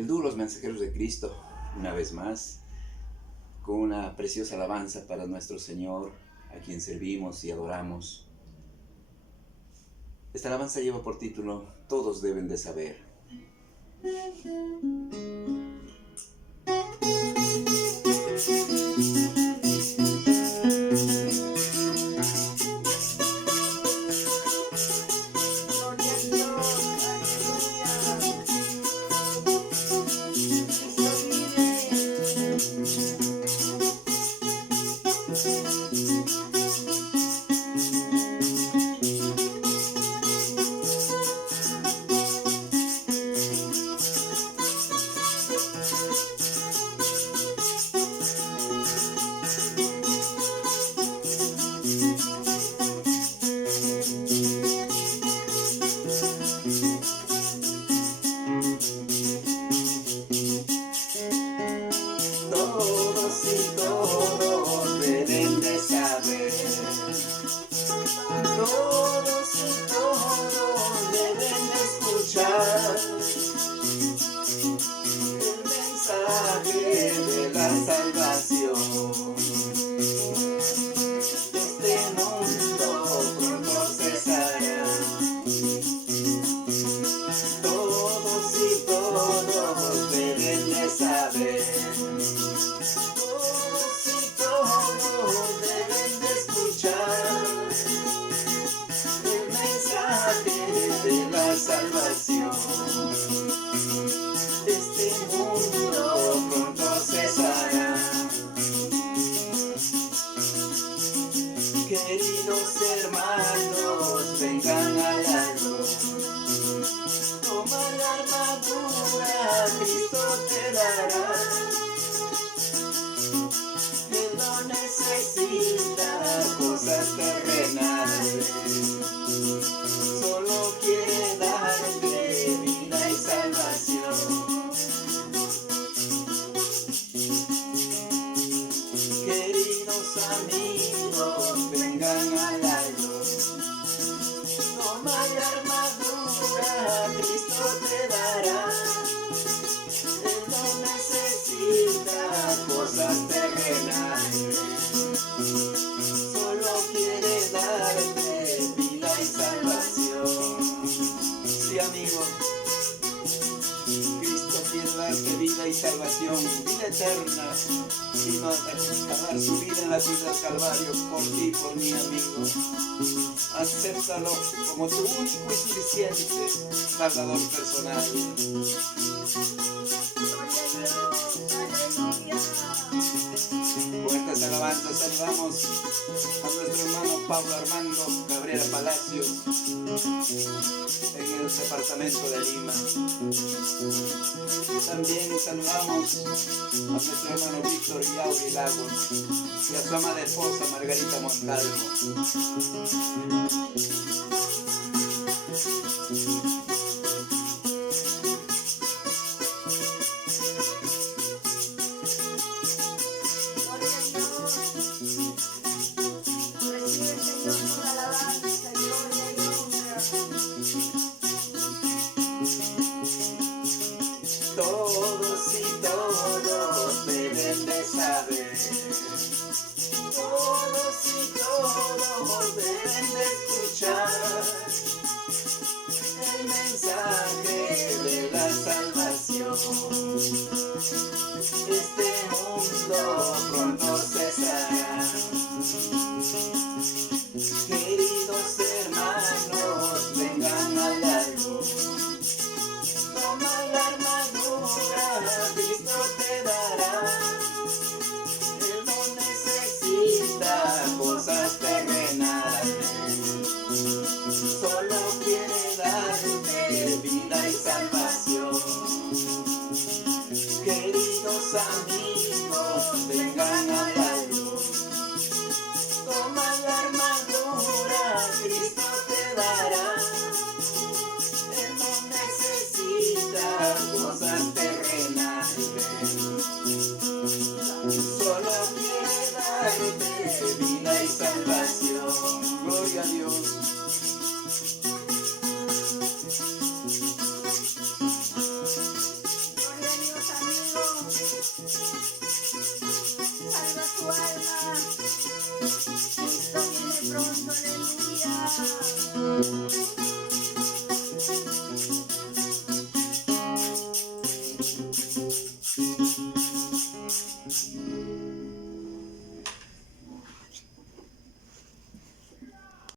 el dúo Los Mensajeros de Cristo, una vez más, con una preciosa alabanza para nuestro Señor, a quien servimos y adoramos. Esta alabanza lleva por título Todos deben de saber. Todos y todos deben de saber. Todos y todos deben de escuchar el mensaje de la salvación. Este mundo pronto cesará. Todos y todos deben de saber. De la salvación, este mundo pronto cesará. Queridos hermanos, vengan a la luz. Toma la armadura, Cristo te dará. Él no necesita cosas terrenales. Solo quiere darte vida y salvación. Queridos amigos, vengan a la luz. Toma la armadura, Cristo te dará. Él no necesita cosas terrenales. Solo quiere darte vida y salvación. Sí, amigo, Cristo quiere darte vida y salvación, vida eterna, sino a dar su vida en la cruz del Calvario por ti y por mi amigo. Acéptalo como tu único y suficiente Salvador personal. Con estas alabanzas saludamos a nuestro hermano Pablo Armando Cabrera Palacios en el departamento de Lima. También saludamos a nuestro hermano Víctor Yauri Lagos y a su amada esposa Margarita Montalvo. Todos y todos deben de saber. Todos y todos deben de escuchar el mensaje de la salvación. Este mundo pronto cesará. Queridos hermanos, vengan a la luz. Toma la armadura, Cristo te dará. Él no necesita cosas terrenales. Solo quiere darte vida y salvación. Queridos amigos, vengan a la Aleluya.